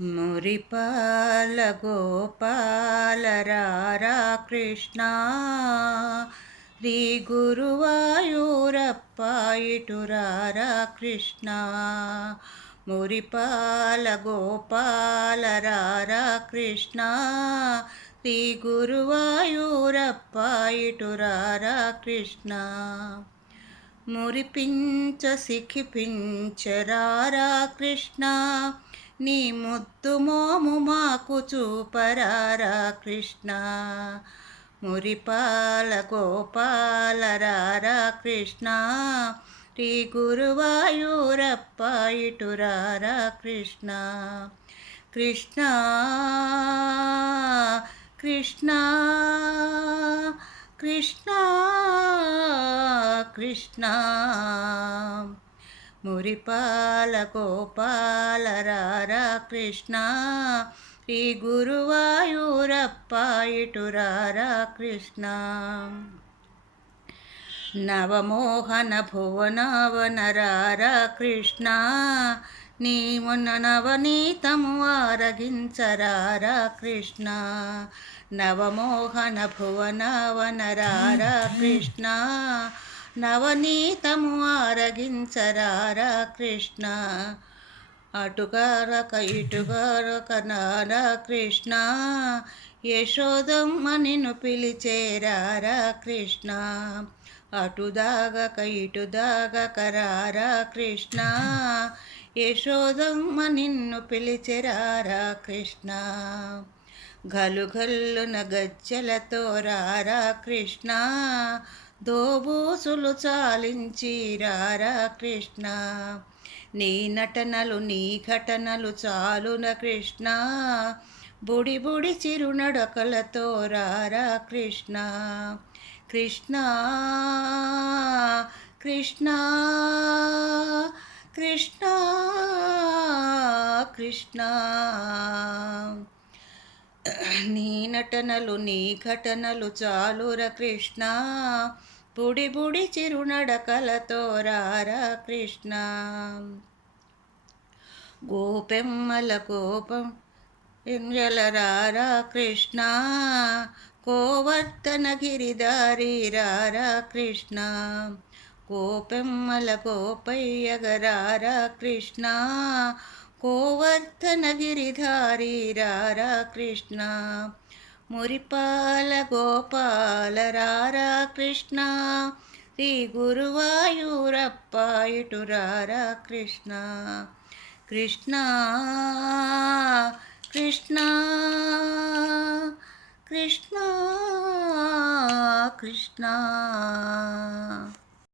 మురిపాల గోపాల రారా కృష్ణ శ్రీ గురువాయూరప్ప ఇటు రారా కృష్ణ. మురిపాల గోపాల రారా కృష్ణ శ్రీ గురువాయూరప్ప ఇటు రారా కృష్ణ. మురిపించ సిఖిపించరారా కృష్ణ నీ ముద్దు మోము మాకు చూపరారా కృష్ణ. మురిపాల గోపాల రారా కృష్ణ శ్రీ గురువాయూరప్ప ఇటు రారా కృష్ణ. కృష్ణ కృష్ణ కృష్ణ కృష్ణ. మురిపాల గోపాల రారా కృష్ణ శ్రీ గురువాయూరప్ప ఇటు రారా కృష్ణ. నవమోహన భువనవన రారా కృష్ణ నీ మొన్న నవనీతము ఆరగించరారా కృష్ణ. నవమోహన భువనవన రారా కృష్ణ నవనీతము ఆరగించరారా కృష్ణ. అటుగారక ఇటుగారక నారా కృష్ణ యశోదమ్మ నిన్ను పిలిచేరారా కృష్ణ. అటుదాగక ఇటుదాగక రారా కృష్ణ యశోదమ్మ నిన్ను పిలిచెరారా కృష్ణ. గలుగల్లున గజ్జలతో రారా కృష్ణ దోబూసులు చాలించి రారా కృష్ణ. నీ నటనలు నీ ఘటనలు చాలున కృష్ణ బుడి బుడి చిరునడకలతో రారా కృష్ణ. కృష్ణ కృష్ణ కృష్ణ కృష్ణ. నీ నటనలు నీ ఘటనలు చాలుర కృష్ణ బుడి బుడి చిరునడకలతో రారా కృష్ణ. గోపెమ్మల గోపం ఎంజల రారా కృష్ణ గోవర్ధన గిరిదారి రారా కృష్ణ. గోపెమ్మల గోపయ్యగరారా కృష్ణ గోవర్ధన గిరిధారి రారా కృష్ణ. మురిపాల గోపాల రారా కృష్ణ శ్రీ గురువాయూరప్ప ఇటు రారా కృష్ణ. కృష్ణ కృష్ణ కృష్ణ కృష్ణ.